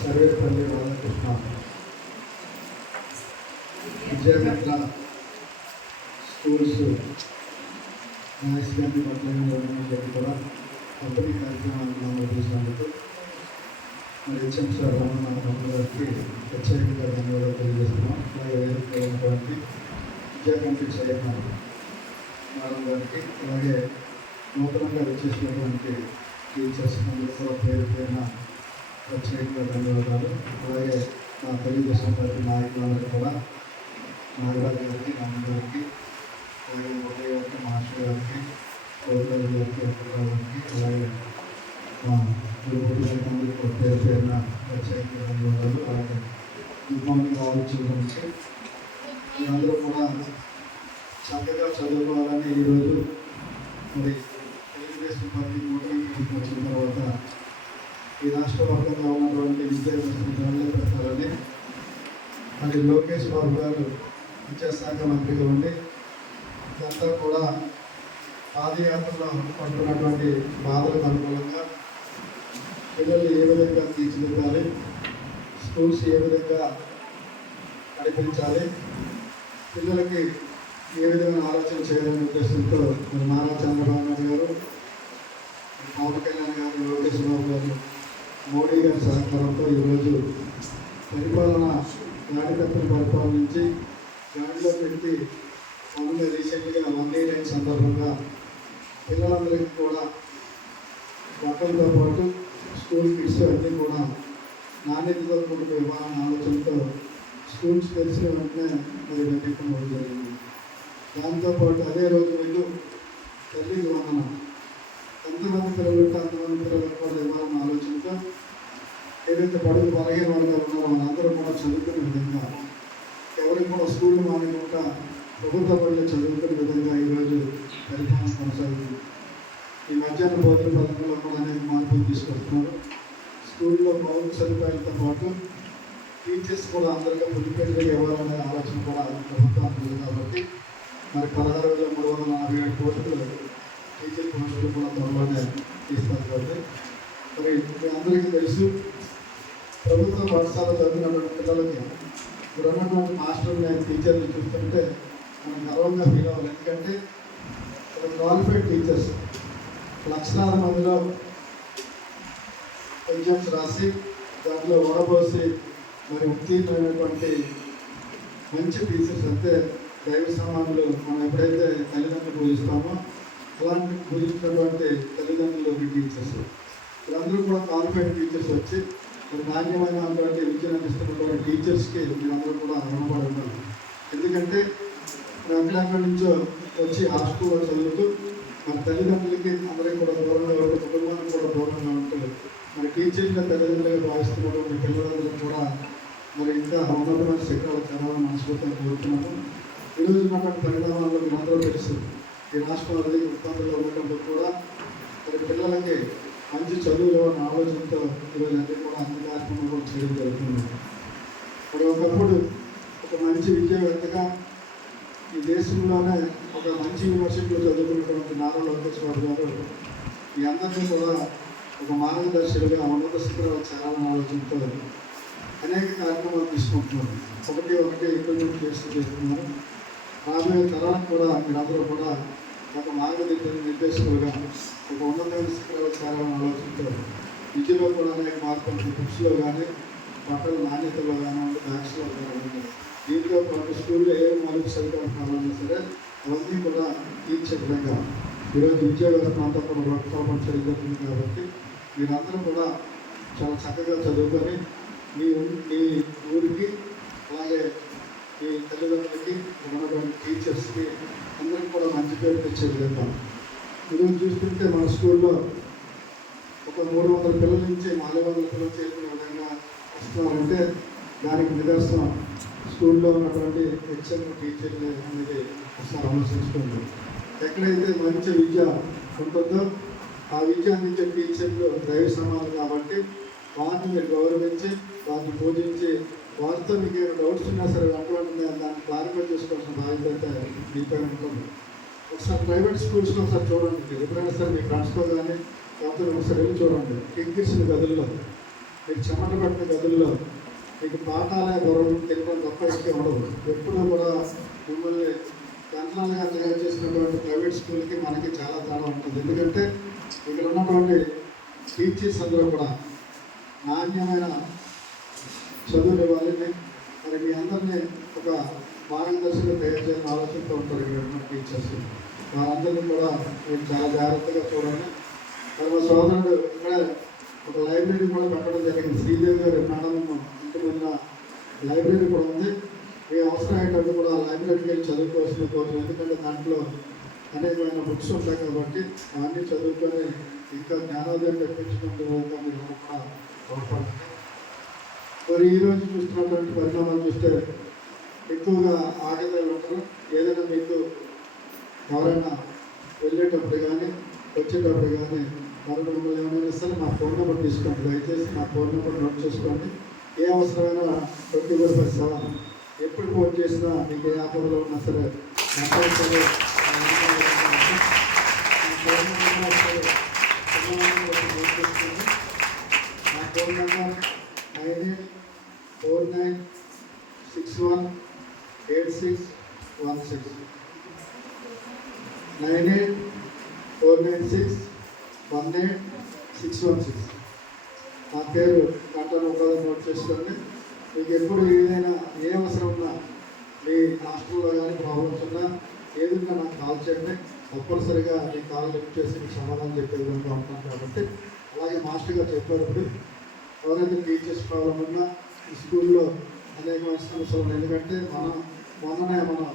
Sarvepalli Radhakrishna విజయమిత్ర schools న్యాయశాఖ పట్ల కూడా కంపెనీ కార్యక్రమాన్ని నిర్వహించినందుకు మరి హెచ్ఎం సార్ రమణ గారికి ప్రత్యేకంగా ధన్యవాదాలు తెలియజేస్తున్నాం. అలాగే వేదికటువంటి విద్యా కమిటీ చైర్మన్ మేడం గారికి, అలాగే నూతనంగా వచ్చేసినటువంటి టీచర్స్ అందరూ కూడా పేరు పేరున ప్రత్యేకంగా ధన్యవాదాలు. అలాగే మా తెలుగుదేశం పార్టీ నాయకులందరూ కూడా నాగరాజు గారికి, రామ గారికి, అలాగే ఉదయ గారికి, మాస్టర్ గారికి, గౌరవ గారికి, అప్పలరావు గారికి, అలాగే మా గురుమూర్తి గారికి అందరికీ కూడా పేరు పేరున ప్రత్యేకంగా ధన్యవాదాలు. అలాగే గుడ్ మార్నింగ్ ఆల్ చిల్డ్రన్స్కి అందరూ కూడా చక్కగా చదువుకోవాలని ఈరోజు మరి తెలుగుదేశం పార్టీ నూతనంగా వచ్చిన తర్వాత ఈ రాష్ట్ర వ్యాప్తంగా ఉన్నటువంటి విద్యా వ్యవస్థను పెట్టాలని మరి లోకేష్ బాబు గారు విద్యాశాఖ మంత్రిగా ఉండి ఇదంతా కూడా పాదయాత్రలో పడుతున్నటువంటి బాధలకు అనుకూలంగా పిల్లలు ఏ విధంగా తీర్చిదిద్దాలి, స్కూల్స్ ఏ విధంగా నడిపించాలి, పిల్లలకి ఏ విధమైన ఆలోచన చేయాలనే ఉద్దేశంతో నారా చంద్రబాబు నాయుడు గారు, పవన్ కళ్యాణ్ గారు, లోకేష్ బాబు గారు, మోడీ గారి సహకారంతో ఈరోజు పరిపాలన గాడికప్పుల పరిపాలన నుంచి గాడిలో పెట్టి రీసెంట్గా 189 సందర్భంగా పిల్లలందరికీ కూడా బట్టలతో పాటు స్కూల్ కిట్స్ అన్నీ కూడా నాణ్యతతో కూడిన ఇవ్వాలన్న ఆలోచనతో స్కూల్స్ తెలిసిన వెంటనే మరి వెతికడం జరిగింది. దాంతోపాటు అదే రోజు వీళ్ళు తల్లికి వందనం, ఎంతమంది పిల్లలు ఉంటే అంతమంది పిల్లలకు కూడా ఇవ్వాలన్న ఆలోచనతో ఏదైతే బడుగు బలహీన వర్గాలు ఉన్నారో వాళ్ళందరూ కూడా చదువుకునే విధంగా, ఎవరికి కూడా స్కూళ్ళు మానకుండా ప్రభుత్వ బడులు చదువుకునే విధంగా ఈరోజు పరిపాలన కొనసాగుతుంది. ఈ మధ్యాహ్న భోజన పథకంలో కూడా అనేక మార్పులు తీసుకొస్తున్నారు. స్కూల్లో మౌలిక సదుపాయాలతో పాటు టీచర్స్ కూడా అందరికీ ముడిపెట్టుగా ఇవ్వాలనే ఆలోచన కూడా ప్రభుత్వానికి ఉంది. కాబట్టి మరి 16,347 కోట్లు టీచర్ పోస్టులు కూడా త్వరలోనే తీసుకొస్తుంది. మరి మీ అందరికీ తెలుసు, ప్రభుత్వ పాఠశాల చదివినటువంటి పిల్లలకి ఇప్పుడు ఉన్నటువంటి మాస్టర్ని టీచర్ని చూస్తుంటే మనం గర్వంగా ఫీల్ అవ్వాలి. ఎందుకంటే ఒక క్వాలిఫైడ్ టీచర్స్ లక్షలాది మందిలో ఎగ్జామ్స్ రాసి దాంట్లో ఓడబోసి మరి ఉత్తీర్ణమైనటువంటి మంచి టీచర్స్ అంటే దైవ సమానులు మనం ఎప్పుడైతే తల్లిదండ్రులు పూజిస్తామో అలాంటి పూజించినటువంటి తల్లిదండ్రులు టీచర్స్ వీళ్ళందరూ కూడా క్వాలిఫైడ్ టీచర్స్ వచ్చి నాణ్యమైనటువంటి విద్యను అందిస్తున్నటువంటి టీచర్స్కి మీరందరూ కూడా రుణపడి ఉండాలి. ఎందుకంటే ఎక్కడెక్కడి నుంచో వచ్చి హాస్టల్లో చదువుతూ మన తల్లిదండ్రులకి అందరికీ కూడా దూరంగా ఉంటూ, కుటుంబానికి కూడా దూరంగా ఉంటూ మరి టీచర్గా తల్లిదండ్రులుగా భావిస్తున్నటువంటి పిల్లలందరూ కూడా మరి ఇంకా ఉన్నతమైన శిఖరాలు చేరాలని మనస్ఫూర్తిగా కోరుతున్నాము. ఈరోజు ఉన్నటువంటి పరిణామాల్లో మీరందరూ తెలుసు, ఈ రాష్ట్రం ఆర్థిక ఇబ్బందుల్లో ఉన్నప్పుడు కూడా మరి పిల్లలకి మంచి చదువులు అనే ఆలోచనతో ఈరోజు అన్నీ కూడా అన్ని కార్యక్రమాలు కూడా చేయడం జరుగుతుంది. మరి ఒకప్పుడు ఒక మంచి విద్యావేత్తగా ఈ దేశంలోనే ఒక మంచి యూనివర్సిటీలో చదువుకున్నటువంటి నారా లోకేష్ బాబు గారు ఈ అందరినీ కూడా ఒక మార్గదర్శకులుగా ఉన్నత శిఖరాలు చేరాలని ఆలోచనతో అనేక కార్యక్రమాలు తీసుకుంటున్నారు. ఒకటి ఇంప్లిమెంట్ చేస్తున్నారు. రాబోయే తరానికి కూడా మీరందరూ కూడా ఒక నిర్దేశకులుగా ఒక ఉన్నతమైన శిఖరాలు చేరాలని ఆలోచనతో విద్యలో కూడా అనేక మార్పులు, బుక్స్లో కానీ, బట్టల నాణ్యతలో కానివ్వండి, బ్యాగ్స్లో కానివ్వండి, దీంతో పాటు స్కూల్లో ఏ మౌలిక సదుపాయాలు కావాలన్నా సరే అవన్నీ కూడా తీర్చే విధంగా ఈరోజు విద్యా వ్యవస్థ అంతా కూడా రూపకల్పన జరుగుతుంది. కాబట్టి మీరందరూ కూడా చాలా చక్కగా చదువుకొని మీ ఊరికి, అలాగే మీ తల్లిదండ్రులకి, ఉన్నటువంటి టీచర్స్కి అందరికీ కూడా మంచి పేరు తెచ్చే విధంగా ఈరోజు చూస్తుంటే మన స్కూల్లో ఒక 300 పిల్లల నుంచి 400 పిల్లలు చేరుకునే విధంగా వస్తున్నారంటే దానికి నిదర్శనం స్కూల్లో ఉన్నటువంటి హెచ్ఎం టీచర్లు అనేది ఒకసారి ఆలోచించుకోండి. ఎక్కడైతే మంచి విద్య ఉంటుందో ఆ విద్య అందించే టీచర్లు దైవ సమానం. కాబట్టి వారిని మీరు గౌరవించి, వారిని పూజించి, వారితో మీకు ఏమైనా డౌట్స్ ఉన్నా సరే వెంటనే దాన్ని క్లారిఫై చేసుకోవాల్సిన బాధ్యత మీపై ఉంటుంది. ఒకసారి ప్రైవేట్ స్కూల్స్లో ఒకసారి చూడండి, ఎప్పుడైనా సరే మీ ఫ్రెండ్స్తో కానీ లేకపోతే ఒకసారి వెళ్ళి చూడండి. కింగ్కిడ్స్ గదుల్లో మీకు చెమట పట్టిన గదుల్లో మీకు పాఠాలే గౌరవం తినడం తప్ప ఇంకే ఉండదు. ఎప్పుడూ కూడా మిమ్మల్ని గంటలుగా తయారు చేసినటువంటి ప్రైవేట్ స్కూల్కి మనకి చాలా తేడా ఉంటుంది. ఎందుకంటే ఇక్కడ ఉన్నటువంటి టీచర్స్ అందరూ కూడా నాణ్యమైన చదువులు ఇవ్వాలని, మరి మీ అందరినీ ఒక మార్గదర్శిగా తయారు చేయాలని ఆలోచనతో ఉంటారు ఇక్కడ ఉన్న టీచర్స్. వారందరినీ కూడా మీరు చాలా జాగ్రత్తగా చూడండి. మరి మా సోదరుడు ఇక్కడ ఒక లైబ్రరీ కూడా పెట్టడం జరిగింది. శ్రీదేవి గారు మేడం ఇంటి ముందు లైబ్రరీ కూడా ఉంది. మీ అవసరం ఏంటంటే కూడా లైబ్రరీకి వెళ్ళి చదువుకోవాల్సిన కోరుతుంది. ఎందుకంటే దాంట్లో అనేకమైన బుక్స్ ఉంటాయి కాబట్టి అవన్నీ చదువుకొని ఇంకా జ్ఞానోదయం తెప్పించుకుంటూ మీరు కూడా తోడ్పడండి. మరి ఈరోజు చూస్తున్నటువంటి పరిణామాలు చూస్తే ఎక్కువగా ఆగదాలు ఉంటారు. ఏదైనా మీకు ఎవరైనా వెళ్ళేటప్పుడు కానీ వచ్చేటప్పుడు కానీ మరొక మిమ్మల్ని ఏమైనా ఇస్తే మా ఫోన్ నెంబర్ తీసుకోండి. దయచేసి మా ఫోన్ నెంబర్ నోట్ చేసుకోండి. ఏ అవసరమైనా 24/7 ఎప్పుడు ఫోన్ చేసినా మీకు ఏ ఆపదలో ఉన్నా సరే మాట్లాడుతుంది. మా ఫోన్ నెంబర్ 9849618616 9849618616. నా పేరు కంటను ఉపాధి నోట్ చేసుకోండి. మీకు ఎప్పుడు ఏదైనా ఏ అవసరం ఉన్నా మీ హాస్టల్లో కానీ ప్రాబ్లమ్స్ ఉన్నా ఏదైనా నాకు కాల్ చేయండి. తప్పనిసరిగా మీ కాల్ లిఫ్ట్ చేసి మీకు సమాధానం చెప్పే విధంగా ఉంటాను. కాబట్టి అలాగే మాస్టర్ గారు చెప్పేటప్పుడు ఎవరైతే టీచర్స్ ప్రాబ్లం ఉన్నా ఈ స్కూల్లో అనేకమైన సమస్యలు ఉన్నాయి. ఎందుకంటే మొన్ననే మనం